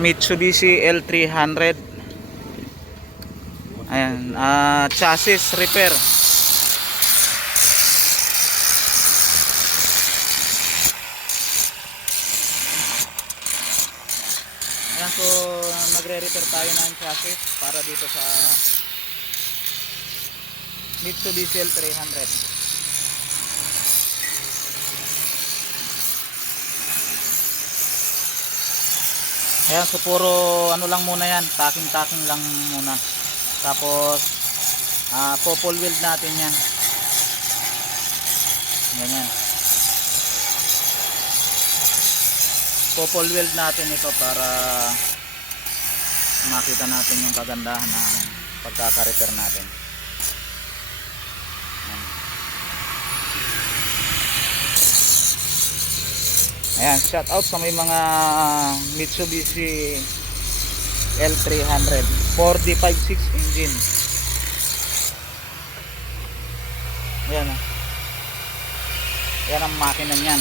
Mitsubishi L300. Ayan, chassis repair. Ayan, so nagre-repair tayo ng chassis para dito sa Mitsubishi L300. Ayan, so puro ano lang muna yan, taking lang muna. Tapos popol weld natin yan. Ganyan. Popol weld natin ito para makita natin yung kagandahan ng pagkaka-repair natin. Ayan, shout out sa may mga Mitsubishi L300 4D56 engine. Ayan, yan ang makina niyan.